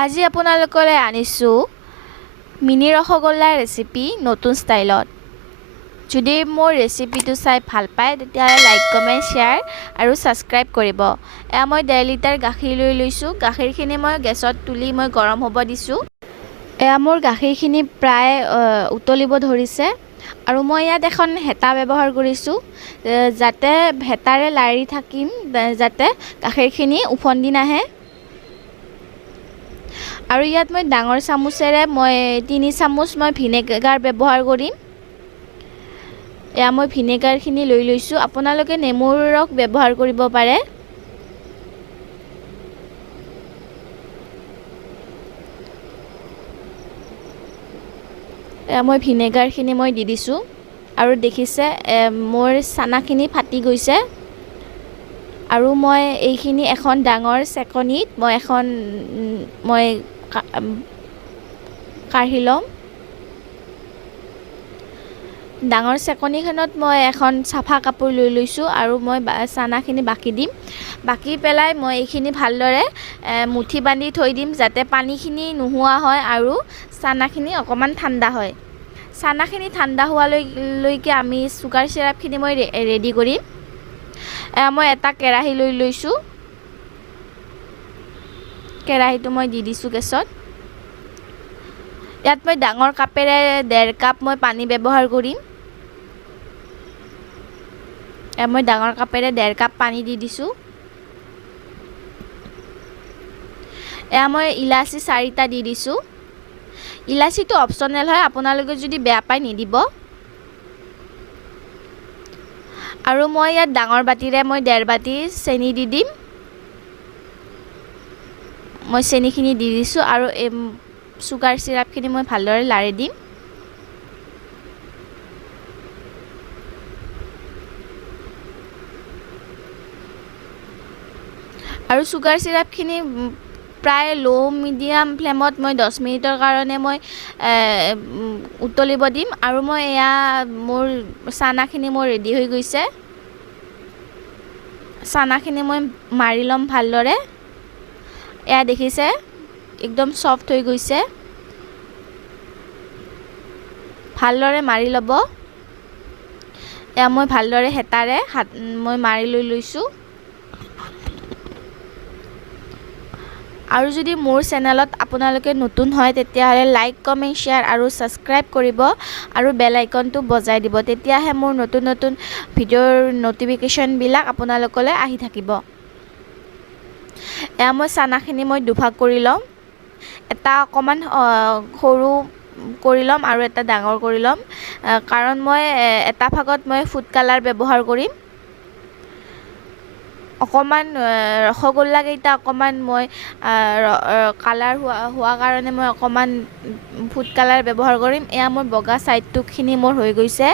আজি আপোনালোকলৈ আনিছোঁ মিনি ৰসগোল্লাৰ ৰেচিপি নতুন ষ্টাইলত। যদি মোৰ ৰেচিপিটো চাই ভাল পায় তেতিয়াহ'লে লাইক কমেণ্ট শ্বেয়াৰ আৰু ছাবস্ক্ৰাইব কৰিব। এয়া মই 1.5 লিটাৰ গাখীৰ লৈ লৈছোঁ। গাখীৰখিনি মই গেছত তুলি মই গৰম হ'ব দিছোঁ। এয়া মোৰ গাখীৰখিনি প্ৰায় উতলিব ধৰিছে আৰু মই ইয়াত এখন হেতা ব্যৱহাৰ কৰিছোঁ যাতে হেতাৰে লাৰি থাকিম যাতে গাখীৰখিনি উফন্দি নাহে। আৰু ইয়াত মই ডাঙৰ চামুচেৰে মই 3 চামুচ মই ভিনেগাৰ ব্যৱহাৰ কৰিম। এয়া মই ভিনেগাৰখিনি লৈ লৈছোঁ। আপোনালোকে নেমুৰ ৰস ব্যৱহাৰ কৰিব পাৰে। এয়া মই ভিনেগাৰখিনি মই দি দিছোঁ আৰু দেখিছে মোৰ চানাখিনি ফাটি গৈছে। আৰু মই এইখিনি এখন ডাঙৰ চেকনিত মই কাঢ়ি ল'ম। ডাঙৰ চেকনিখনত মই এখন চাফা কাপোৰ লৈ লৈছোঁ আৰু মই চানাখিনি বাকি দিম। বাকি পেলাই মই এইখিনি ভালদৰে মুঠি বান্ধি থৈ দিম যাতে পানীখিনি নোহোৱা হয় আৰু চানাখিনি অকণমান ঠাণ্ডা হয়। চানাখিনি ঠাণ্ডা হোৱালৈকে আমি চুগাৰ চিৰাপখিনি মই ৰেডি কৰিম। মই এটা কেৰাহী লৈ লৈছোঁ। কেৰাহীটো মই দি দিছোঁ গেছত। ইয়াত মই ডাঙৰ কাপেৰে 1.5 কাপ মই পানী ব্যৱহাৰ কৰিম। মই ডাঙৰ কাপেৰে 1.5 কাপ পানী দি দিছোঁ। এয়া মই ইলাচি 4টা দি দিছোঁ। ইলাচিটো অপচনেল হয়, আপোনালোকে যদি বেয়া পায় নিদিব। আৰু মই ইয়াত ডাঙৰ বাটিৰে মই 1.5 বাটি চেনি দি দিম। মই চেনিখিনি দি দিছোঁ আৰু চুগাৰ চিৰাপখিনি মই ভালদৰে লাৰি দিম। আৰু চুগাৰ চিৰাপখিনি প্ৰায় লো মিডিয়াম ফ্লেমত মই 10 মিনিটৰ কাৰণে মই উতলিব দিম। আৰু মই এয়া মোৰ চানাখিনি মোৰ ৰেডি হৈ গৈছে। চানাখিনি মই মাৰি ল'ম ভালদৰে। এয়া দেখিছে একদম সফ্ট হৈ গৈছে। ভালদৰে মাৰি ল'ব। এয়া মই ভালদৰে হেতাৰে মই মাৰি লৈ লৈছোঁ। আৰু যদি মোৰ চেনেলত আপোনালোকে নতুন হয় তেতিয়াহ'লে লাইক কমেণ্ট শ্বেয়াৰ আৰু ছাবস্ক্ৰাইব কৰিব আৰু বেল আইকনটো বজাই দিব। তেতিয়াহে মোৰ নতুন নতুন ভিডিঅ'ৰ ন'টিফিকেশ্যনবিলাক আপোনালোকলৈ আহি থাকিব। এয়া মই চানাখিনি মই দুভাগ কৰি ল'ম। এটা অকণমান সৰু কৰি ল'ম আৰু এটা ডাঙৰ কৰি ল'ম, কাৰণ মই এটা ভাগত মই ফুড কালাৰ ব্যৱহাৰ কৰিম। অকণমান ৰসগোল্লাকেইটা অকণমান মই কালাৰ হোৱা কাৰণে মই অকণমান ফুড কালাৰ ব্যৱহাৰ কৰিম। এয়া মোৰ বগা ছাইডটোখিনি মোৰ হৈ গৈছে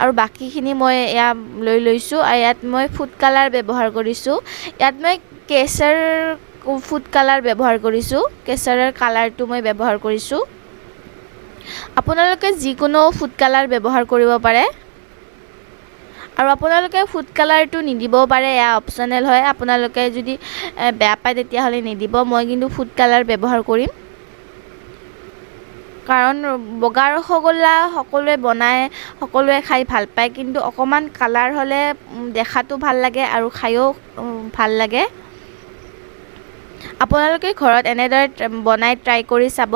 আৰু বাকীখিনি মই এয়া লৈ লৈছোঁ। ইয়াত মই ফুড কালাৰ ব্যৱহাৰ কৰিছোঁ। ইয়াত মই কেশৰ ফুড কালাৰ ব্যৱহাৰ কৰিছোঁ। কেশৰৰ কালাৰটো মই ব্যৱহাৰ কৰিছোঁ। আপোনালোকে যিকোনো ফুড কালাৰ ব্যৱহাৰ কৰিব পাৰে। আৰু আপোনালোকে ফুড কালাৰটো নিদিবও পাৰে, এয়া অপচনেল হয়। আপোনালোকে যদি বেয়া পায় তেতিয়াহ'লে নিদিব। মই কিন্তু ফুড কালাৰ ব্যৱহাৰ কৰিম, কাৰণ বগা ৰসগোল্লা সকলোৱে খাই ভাল পায়, কিন্তু অকণমান কালাৰ হ'লে দেখাতো ভাল লাগে আৰু খায়ো ভাল লাগে। আপোনালোকে ঘৰত এনেদৰে বনাই ট্ৰাই কৰি চাব,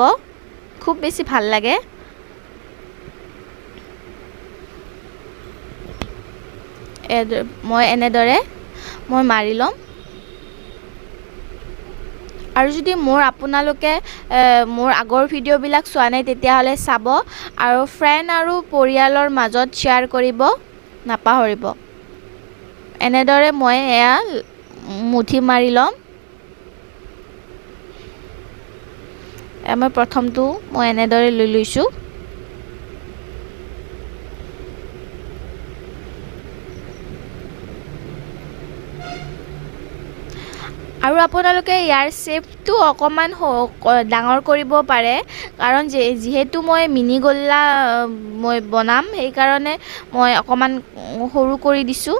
খুব বেছি ভাল লাগে। মই এনেদৰে মই মাৰি ল'ম। আৰু যদি আপোনালোকে মোৰ আগৰ ভিডিঅ'বিলাক চোৱা নাই তেতিয়াহ'লে চাব আৰু ফ্ৰেণ্ড আৰু পৰিয়ালৰ মাজত শ্বেয়াৰ কৰিব নাপাহৰিব। এনেদৰে মই এয়া মুঠি মাৰি ল'ম। মই প্ৰথমটো মই এনেদৰে লৈ লৈছোঁ। আৰু আপোনালোকে ইয়াৰ শ্বেপটো অকণমান ডাঙৰ কৰিব পাৰে, কাৰণ যিহেতু মই মিনি গোল্লা মই বনাম, সেইকাৰণে মই অকণমান সৰু কৰি দিছোঁ।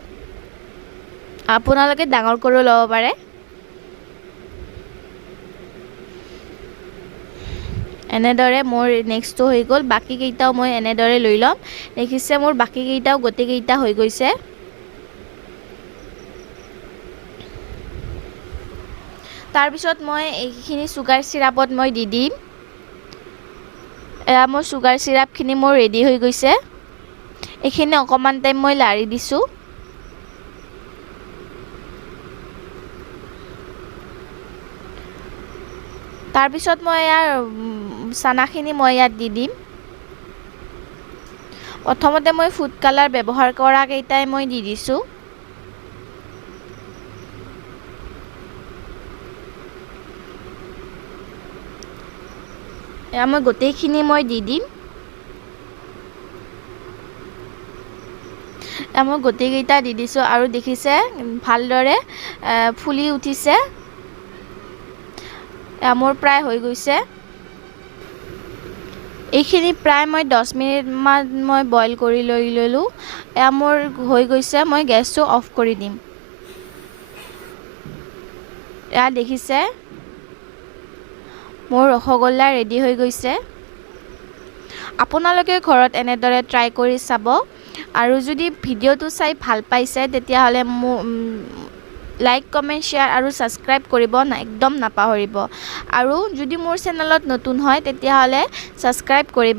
আপোনালোকে ডাঙৰ কৰি ল'ব পাৰে। এনেদৰে মোৰ নেক্সটটো হৈ গ'ল বাকি কেইটাও মই এনেদৰে লৈ ল'ম দেখিছে মোৰ বাকি কেইটাও গোটেই কেইটা হৈ গৈছে তাৰ পিছত মই এইখিনি সুগাৰ সিৰাপত মই দি দিম এয়া মোৰ সুগাৰ সিৰাপখিনি মোৰ ৰেডি হৈ গৈছে এইখিনি অকমান টাইম মই লাৰি দিছো তাৰ পিছত মই ইয়াৰ চানাখিনি মই ইয়াত দি দিম প্ৰথমতে মই ফুড কালাৰ ব্যৱহাৰ কৰা কেইটাই মই দি দিছো এয়া মই গোটেইখিনি মই দি দিম এয়া মই গোটেই কেইটা দি দিছো আৰু দেখিছে ভালদৰে ফুলি উঠিছে এয়া মোৰ প্ৰায় হৈ গৈছে এইখিনি প্ৰায় মই 10 মিনিট মান মই বইল কৰি লৈ ললো এয়া মোৰ হৈ গৈছে মই গেছটো অফ কৰি দিম এয়া দেখিছে মোৰ ৰসগোল্লা ৰেডি হৈ গৈছে আপোনালোকে ঘৰত এনেদৰে ট্ৰাই কৰি চাব আৰু যদি ভিডিওটো চাই ভাল পাইছে তেতিয়া হলে লাইক কমেন্ট শেয়াৰ আৰু সাবস্ক্ৰাইব কৰিব একদম নাপাহৰিব আৰু যদি মোৰ চেনেলত নতুন হয় তেতিয়া হলে সাবস্ক্ৰাইব কৰিব